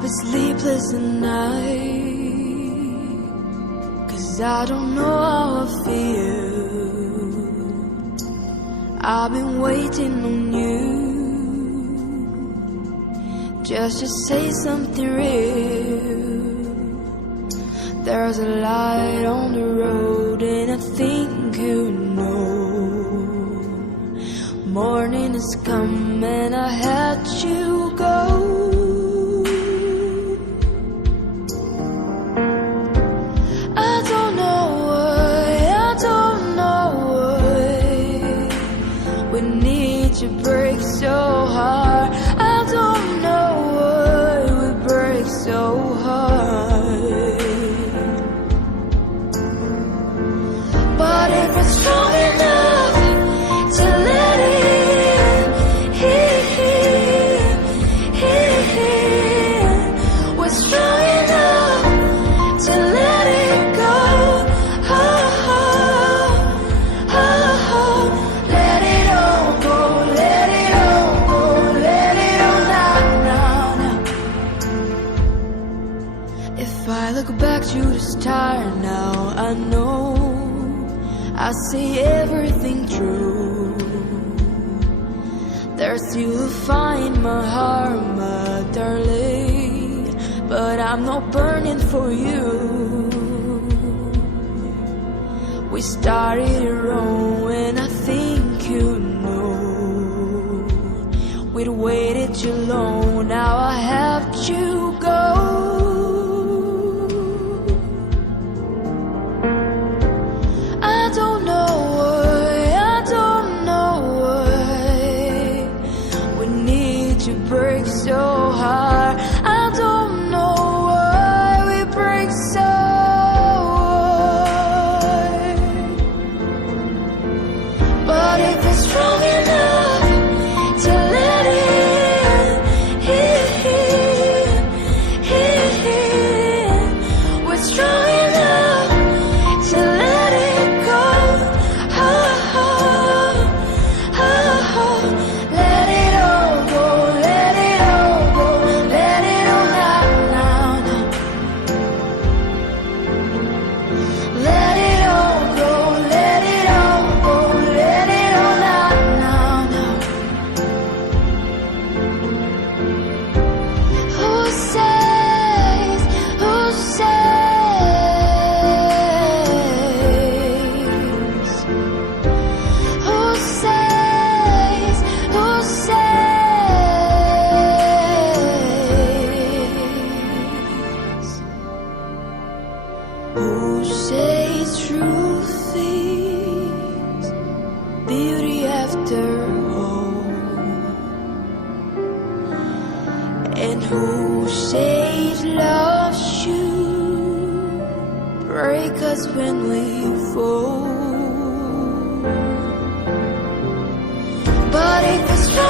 I've been sleepless at night, 'cause I don't know how I feel. I've been waiting on you, just to say something real. There's a light on the road and I think you know. Morning has come and I had you go. I don't know why we need to break so hard. I don't know why we break so hard. But if it's strong enough to let it we're strong enough to let it go. Let it all go, let it all go, let it all now. If I look back to the start now, I know I see everything true. There's still a fire in my heart, my darling, but I'm not burning for you. We started wrong and I think you know. We'd waited too long, now I have to go. I don't know why we need to break so hard. I don't know why we break so hard. But if it's strong enough to let it we're strong enough to let it go. Let it all go, let it all go, let it all now. Let it all go, let it all go, let it all now. Who says, who says, who says, who says truth is beauty after all? And who says love should break us when we fall? But if it's strong